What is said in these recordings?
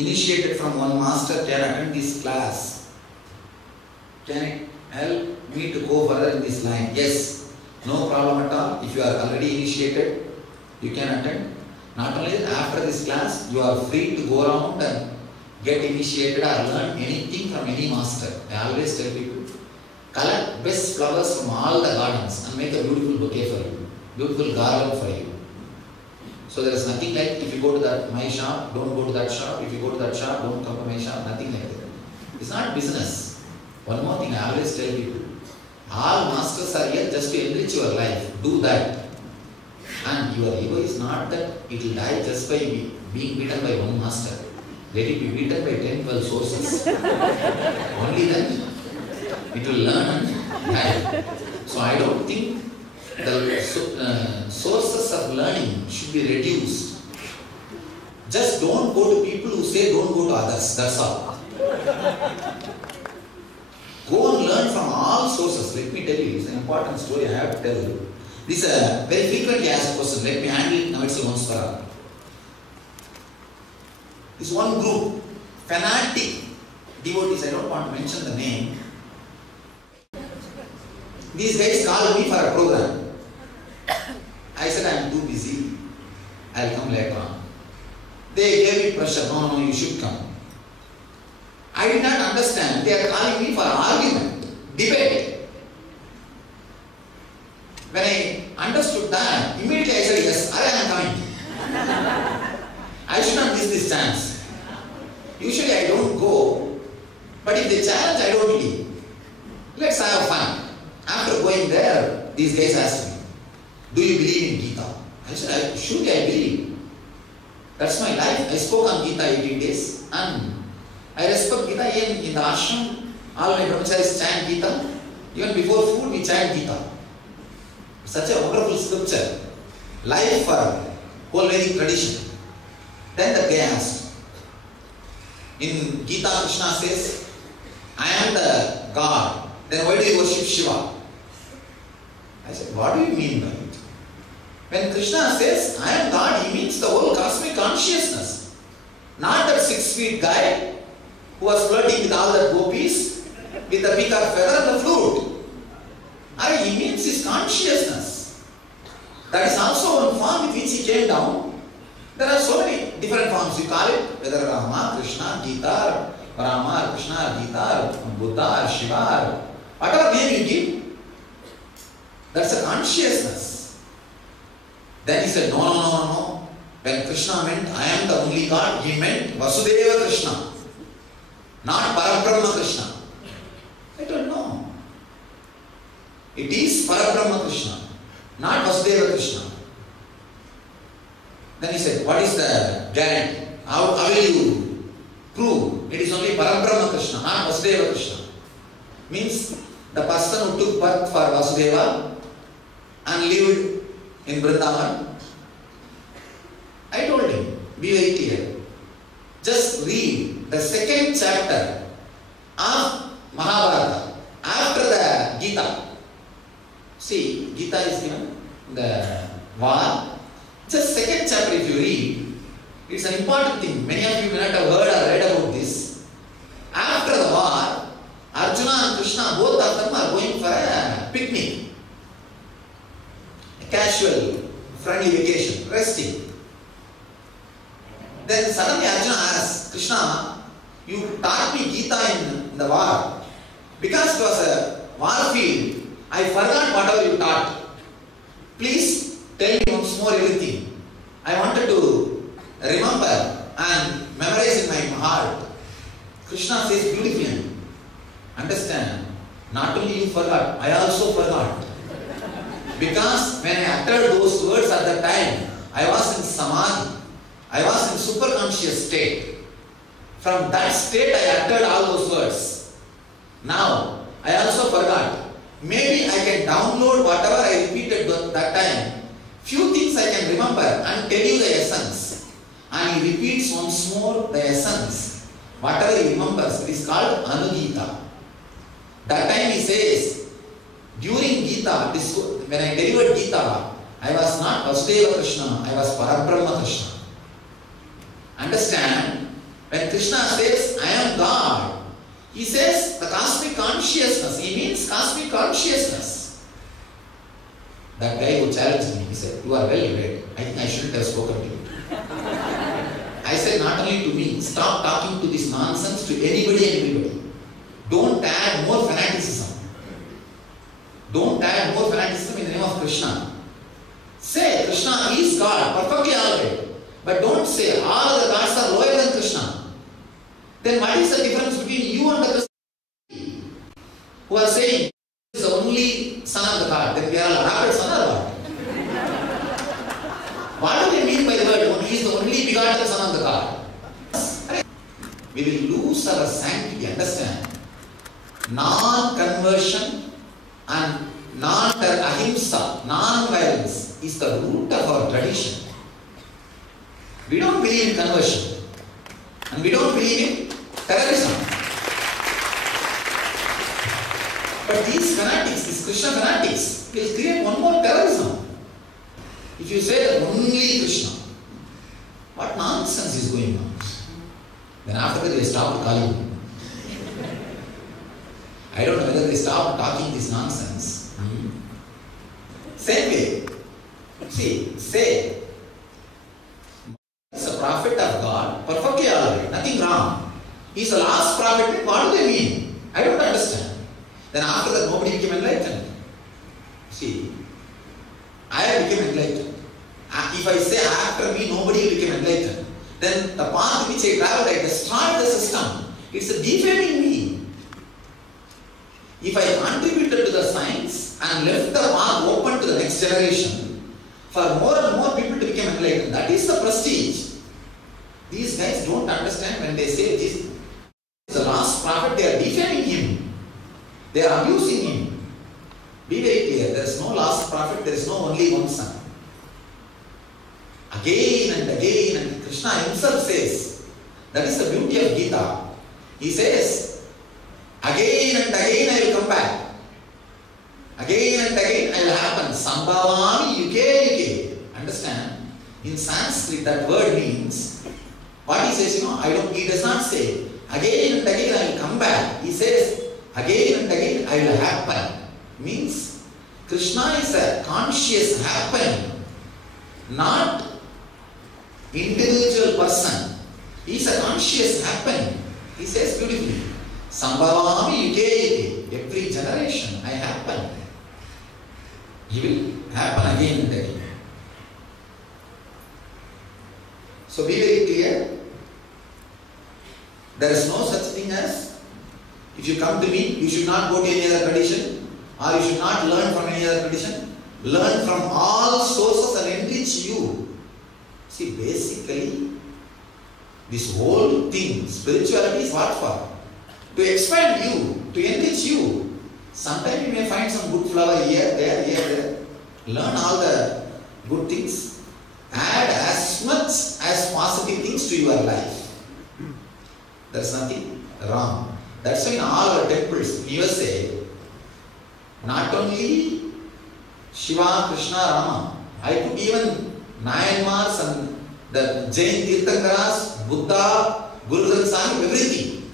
initiated from one master can attend this class? Can it help me to go further in this line? Yes, no problem at all. If you are already initiated, you can attend. Not only that, after this class, you are free to go around and get initiated or learn anything from any master. I always tell people, collect best flowers from all the gardens and make a beautiful bouquet for you, beautiful garland for you. So there is nothing like if you go to my shop, don't go to that shop. If you go to that shop, don't come to my shop. Nothing like that. It's not business. One more thing I always tell people, all masters are here just to enrich your life. Do that. And your ego is not that it will die just by being beaten by one master. Let it be beaten by 10, 12 sources. Only then it will learn and die. So I don't think the sources of learning should be reduced. Just don't go to people who say don't go to others. That's all. Go and learn from all sources. Let me tell you, it's an important story I have to tell you. This is a very frequently asked question. Let me handle it now. It's once for all. This one group, fanatic devotees, I don't want to mention the name. These guys called me for a program. I said, I am too busy. I will come later on. They gave me pressure. No, you should come. I did not understand. They are calling me for argument, debate. When I understood that, immediately I said, yes, I am coming. I should not miss this chance. Usually I don't go, but if they challenge, I don't leave. Let's have fun. After going there, these guys asked me, do you believe in Gita? I said, surely I believe. That's my life. I spoke on Gita 18 days and I respect Gita. Even in the ashram, all my brahmacharis chant Gita. Even before food, we chant Gita. Such a wonderful scripture. Life for whole Vedic tradition. Then the guy asked, in Gita, Krishna says, I am the God. Then why do you worship Shiva? I said, what do you mean by it? When Krishna says, I am God, he means the whole cosmic consciousness. Not that 6 feet guy who was flirting with all the gopis with the peacock feather and the flute. He means his consciousness. That is also one form with which he came down. There are so many different forms. You call it whether Rama, Krishna, Gita, Rama, Krishna, Gita, Buddha, Shiva, whatever name you give. That's a consciousness. Then he said, no. When Krishna meant, I am the only God, he meant Vasudeva Krishna. Not Parabrahma Krishna. I don't know. It is Parabrahma Krishna, not Vasudeva Krishna. Then he said, what is the guarantee? How will you prove it is only Parabrahma Krishna, not Vasudeva Krishna? Means the person who took birth for Vasudeva and lived in Vrindavan. I told him, be very clear. Just read the second chapter of Mahabharata after the Gita. See, Gita is given the war. Just second chapter if you read, it's an important thing. Many of you may not have heard or read about this. After the war, Arjuna and Krishna, both of them are going for a picnic. A casual, friendly vacation, resting. Then suddenly Arjuna asks, Krishna, you taught me Gita in the war. Because it was a war field, I forgot whatever you taught. Please tell me once more everything. I wanted to remember and memorize in my heart. Krishna says beautifully, understand, not only you forgot, I also forgot. Because when I uttered those words at that time, I was in samadhi. I was in superconscious state. From that state I uttered all those words. Now, I also forgot. Maybe I can download whatever I repeated that time. Few things I can remember and tell you the essence. And he repeats once more the essence. Whatever he remembers, it is called Anugita. That time he says, during Gita, when I delivered Gita, I was not Vasudeva Krishna, I was Parabrahma Krishna. Understand, when Krishna says, I am God, he says the cosmic consciousness. He means cosmic consciousness. That guy who challenged me, he said, you are well read. I think I shouldn't have spoken to you. I said, not only to me, stop talking to this nonsense to anybody and everybody. Don't add more fanaticism. Don't add more fanaticism in the name of Krishna. Say Krishna is God, perfectly alright. But don't say all other gods are lower than Krishna. Then what is the difference between you and the Krishna who are saying he is the only son of the God? Then we are all adopted son or what? What do they mean by the word he is the only begotten son of the God? We will lose our sanctity, understand? Non-conversion and ahimsa, non-violence is the root of our tradition. We don't believe in conversion and we don't believe in terrorism. But these fanatics, these Krishna fanatics, will create one more terrorism. If you say that only Krishna, what nonsense is going on? Then after that they stop calling me. I don't know whether they stop talking this nonsense. Same way. See, say, he's a prophet of God, perfectly alright, nothing wrong. He's the last prophet, what do they mean? I don't understand. Then after that nobody became enlightened. See, I became enlightened. If I say after me nobody became enlightened, then the path which I traveled, I destroyed the system. It's a defaming me. If I contributed to the science and left the path open to the next generation, for more and more people to become enlightened, that is the prestige. These guys don't understand when they say this is the last prophet, they are defaming him. They are abusing him. Be very clear, there is no last prophet, there is no only one son. Again and again, and Krishna himself says, that is the beauty of Gita. He says, again and again I will come back. Again and again I will happen. Sambhavami yuke yuke. Understand? In Sanskrit that word means, what he says, he does not say, again and again I will come back. He says, again and again I will happen. Means, Krishna is a conscious happening, not individual person. He is a conscious happening. He says beautifully, Sambhavami yuke yuke. Every generation I happen. He will happen again and again. So be very clear. There is no such thing as, if you come to me, you should not go to any other tradition, or you should not learn from any other tradition. Learn from all sources and enrich you. See, basically, this whole thing, spirituality is what for? To expand you, to enrich you. Sometimes you may find some good flower here, there. Learn all the good things. Add as much as positive things to your life. There is nothing wrong. That's why in all our temples, in USA, not only Shiva, Krishna, Rama, I put even Nayanmars and the Jain Tirthankaras, Buddha, Guru Granth Sahib, everything.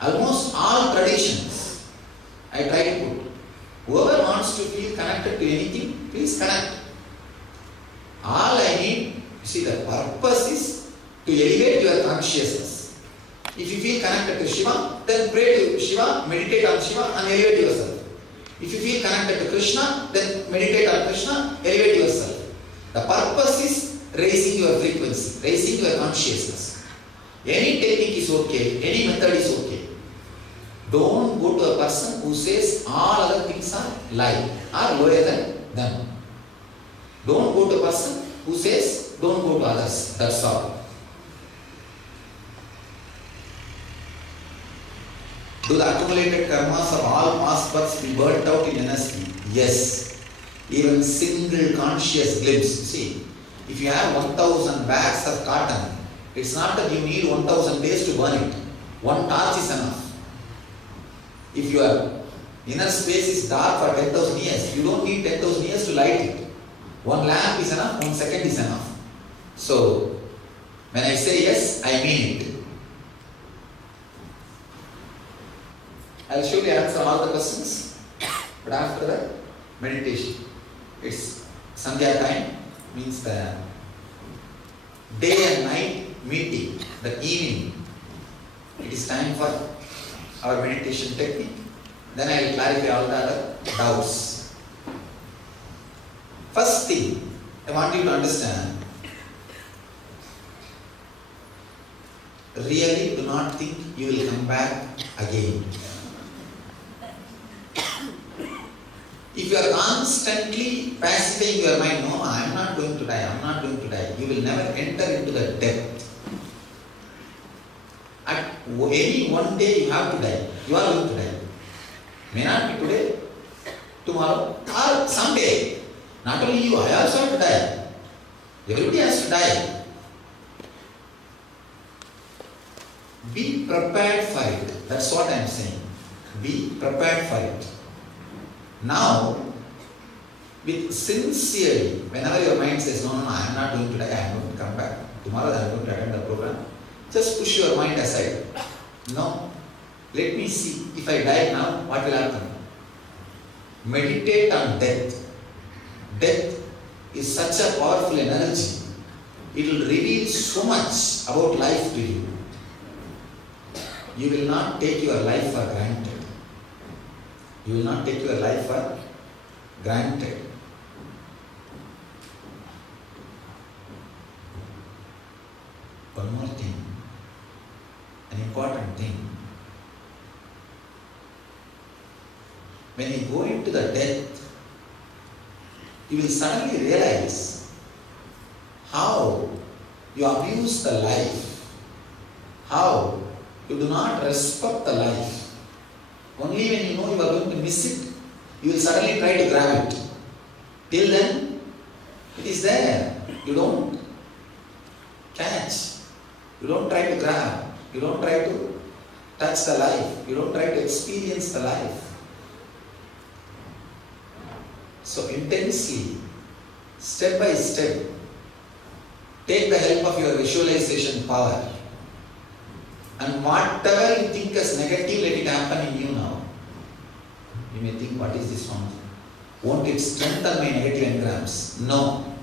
Almost all traditions I try to put. Whoever wants to feel connected to anything, please connect. All I need, see, the purpose is to elevate your consciousness. If you feel connected to Shiva, then pray to Shiva, meditate on Shiva and elevate yourself. If you feel connected to Krishna, then meditate on Krishna, elevate yourself. The purpose is raising your frequency, raising your consciousness. Any technique is okay, any method is okay. Don't go to a person who says all other things are lie, are lower than them. Don't go to a person who says don't go to others. That's all. Do the accumulated karmas of all past births be burnt out in NSP? Yes. Even single conscious glimpse. See, if you have 1000 bags of cotton, it's not that you need 1000 days to burn it. One torch is enough. If your inner space is dark for 10,000 years, you don't need 10,000 years to light it. One lamp is enough, 1 second is enough. So, when I say yes, I mean it. I'll surely answer all the questions, but after the meditation. It's Sandhya time, means the day and night meeting, the evening. It is time for our meditation technique. Then I will clarify all the other doubts. First thing, I want you to understand, really do not think you will come back again. If you are constantly pacifying your mind, no, I am not going to die, I am not going to die, you will never enter into the depth. At any one day you have to die, you are going to die. May not be today, tomorrow, or someday. Not only you, I also have to die. Everybody has to die. Be prepared for it. That's what I am saying. Be prepared for it. Now, with sincerity, whenever your mind says, no, I am not going to die, I am going to come back. Tomorrow I am going to attend the program. Just push your mind aside. No. Let me see. If I die now, what will happen? Meditate on death. Death is such a powerful energy. It will reveal so much about life to you. You will not take your life for granted. You will not take your life for granted. One more thing, an important thing. When you go into the death, you will suddenly realize how you abuse the life, how you do not respect the life. Only when you know you are going to miss it, you will suddenly try to grab it. Till then, it is there. You don't catch. You don't try to grab. You don't try to touch the life. You don't try to experience the life. So intensely, step by step, take the help of your visualization power. And whatever you think as negative, let it happen in you now. You may think, what is this one? Won't it strengthen my negative engrams? No.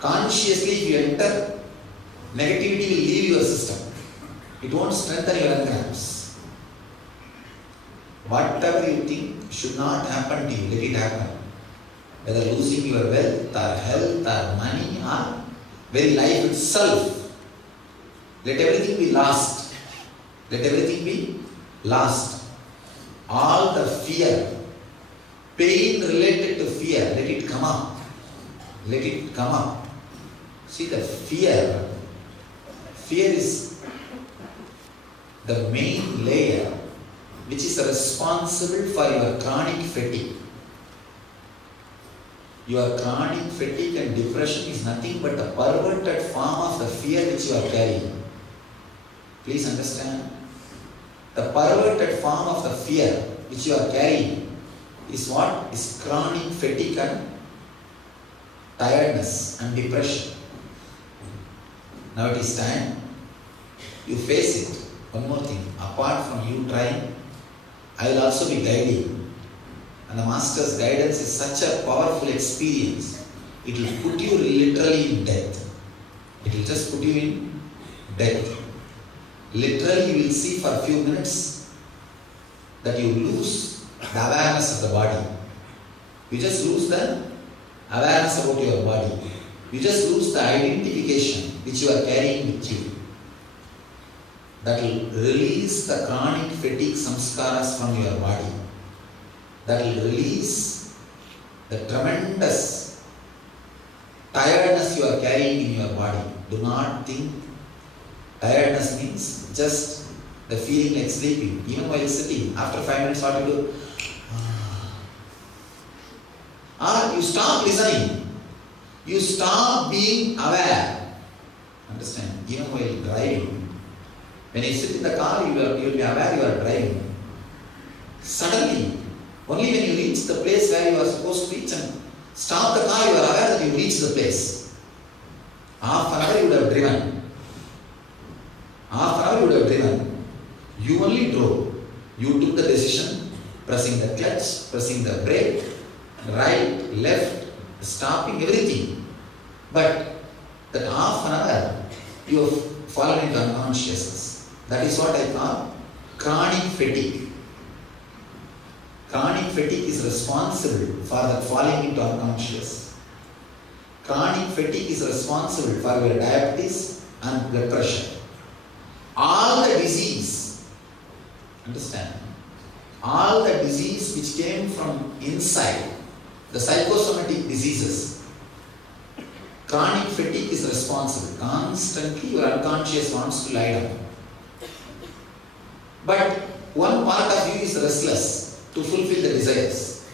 Consciously, if you enter, negativity will leave your system. It won't strengthen your engrams. Whatever you think should not happen to you, let it happen. Whether losing your wealth or health or money or very life itself, let everything be lost. Let everything be lost. All the fear, pain related to fear, let it come up. Let it come up. See, the fear is the main layer which is responsible for your chronic fatigue. Your chronic fatigue and depression is nothing but a perverted form of the fear which you are carrying. Please understand. The perverted form of the fear which you are carrying is what? Is chronic fatigue and tiredness and depression. Now it is time you face it. One more thing. Apart from you trying, I will also be guiding. And the Master's guidance is such a powerful experience. It will put you literally in death. It will just put you in death. Literally, you will see for a few minutes that you lose the awareness of the body. You just lose the awareness about your body. You just lose the identification which you are carrying with you. That will release the chronic fatigue samskaras from your body. That will release the tremendous tiredness you are carrying in your body. Do not think tiredness means just the feeling like sleeping. Even while sitting, after 5 minutes, what you do? Or you stop listening. You stop being aware. Understand? Even while driving, when you sit in the car, you will be aware you are driving. Suddenly, only when you reach the place where you are supposed to reach and stop the car, you are aware that you reach the place. Half an hour you would have driven. Half an hour you would have driven. You only drove. You took the decision, pressing the clutch, pressing the brake, right, left, stopping, everything. But that half an hour, you have fallen into unconsciousness. That is what I call chronic fatigue. Chronic fatigue is responsible for that falling into unconscious. Chronic fatigue is responsible for your diabetes and blood pressure. All the disease, understand? All the disease which came from inside, the psychosomatic diseases, chronic fatigue is responsible. Constantly your unconscious wants to lie down. But one part of you is restless to fulfill the desires.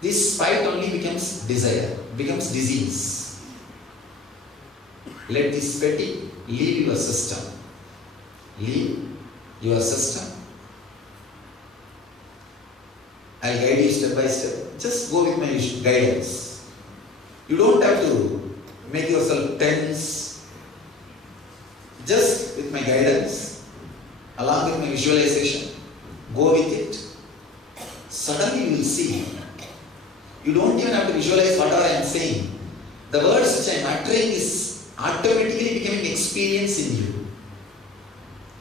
This fight only becomes desire, becomes disease. Let this fatigue leave your system. Leave your system. I'll guide you step by step. Just go with my guidance. You don't have to make yourself tense. Just with my guidance, along with my visualization, go with it. Suddenly you will see. You don't even have to visualize whatever I am saying. The words which I am uttering is automatically becoming experience in you.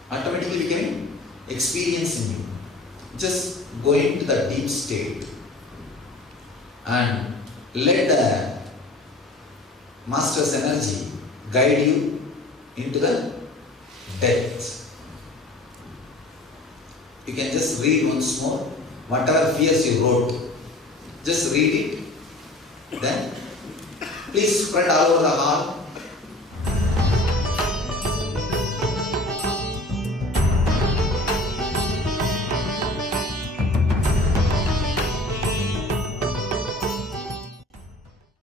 Automatically becoming experience in you. Just go into the deep state and let the Master's energy guide you into the depth. You can just read once more whatever fears you wrote. Just read it. Then please spread all over the hall.